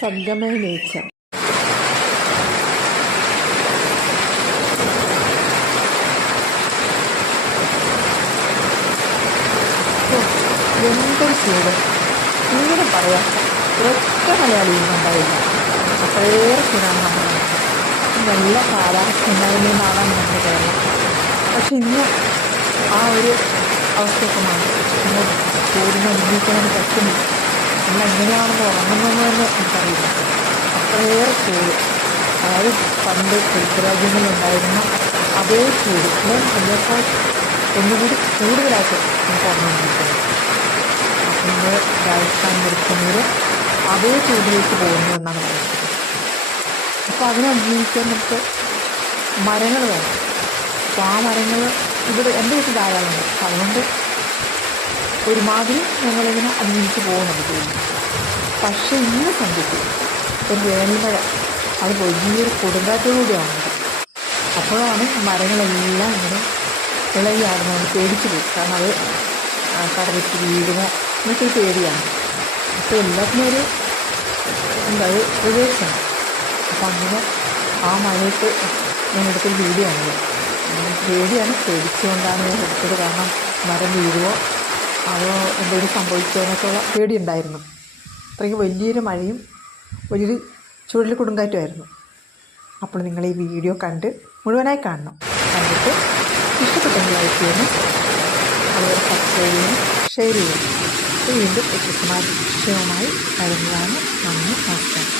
സംഗമേ nature. എന്തൊരു ചൂട്! ഇങ്ങനെ പറയാം, ഒരൊറ്റ മലയാളിയും ഉണ്ടായില്ല. അത്രയേറെ ചൂടാണ് നമ്മൾ. നല്ല കാലാവസ്ഥ ഉണ്ടായിരുന്ന നാടാണ് നമ്മുടെ കേരളം. പക്ഷെ ഇന്ന് ആ ഒരു അവസ്ഥയൊക്കെ മാറി. നമ്മൾ ചൂടിനെ അനുഭവിക്കാൻ പറ്റുന്നില്ല. നമ്മൾ എങ്ങനെയാണെന്ന് ഉറങ്ങുന്നതെന്ന് തന്നെ എനിക്കറിയില്ല. അത്രയേറെ ചൂട്. അതായത് പണ്ട് രാജ്യങ്ങളിലുണ്ടായിരുന്ന അതേ ചൂട് അതിനേക്കാൾ ഒന്നുകൂടി കൂടുതലായിട്ട് നമുക്ക് ഓർമ്മ. അപ്പം നമ്മൾ രാജസ്ഥാൻ എടുക്കുന്നത് അതേ ചൂടിലേക്ക് പോകുന്നു എന്നാണ് പറയുന്നത്. അപ്പോൾ അതിനെ അതിജീവിക്കാൻ നമുക്ക് മരങ്ങൾ വേണം. അപ്പോൾ ആ മരങ്ങൾ ഇവിടെ എൻ്റെ വീട്ടിൽ ധാരാളമുണ്ട്. അപ്പം അതുകൊണ്ട് ഒരുമാതിരി ഞങ്ങളിങ്ങനെ അതിജീവിച്ച് പോകുന്നുണ്ട് ചെയ്യുന്നു. പക്ഷേ ഇന്ന് സന്ധ്യയ്ക്ക് ഒരു വേനൽമഴ, അത് വലിയൊരു കൊടുങ്കാറ്റോടുകൂടിയാണ്. അപ്പോഴാണ് മരങ്ങളെല്ലാം ഇങ്ങനെ ഇളകിയാടുന്നതുകൊണ്ട് പേടിച്ചു പോയി. കാരണം അത് കടലിട്ട് വീഴുമോ എന്നൊക്കെ ഒരു പേടിയാണ്. അപ്പോൾ എല്ലാത്തിനും ഒരു ഒരു റിവേഴ്സാണ്. അപ്പം അങ്ങനെ ആ മഴയത്ത് ഞാൻ എടുത്തൊരു വീഡിയോ ആണത്. പേടിയാണ്, പേടിച്ചുകൊണ്ടാണ് ഞാൻ എടുത്തത്. കാരണം മരം വീഴുമോ അതോ എന്തെങ്കിലും സംഭവിക്കുമോ എന്നൊക്കെയുള്ള പേടിയുണ്ടായിരുന്നു. അത്രയ്ക്ക് വലിയൊരു മഴയും വലിയൊരു ചുഴലി കൊടുങ്കാറ്റുമായിരുന്നു. അപ്പോൾ നിങ്ങൾ ഈ വീഡിയോ കണ്ട് മുഴുവനായി കാണണം. കണ്ടിട്ട് ഇഷ്ടപ്പെട്ടെങ്കിൽ ലൈക്ക് ചെയ്യണം, അതുപോലെ സബ്സ്ക്രൈബ് ചെയ്യണം, ഷെയർ ചെയ്യണം. വീണ്ടും വ്യത്യസ്തമായ വിഷയവുമായി വരുന്നതാണ്. നന്ദി, നമസ്കാരം.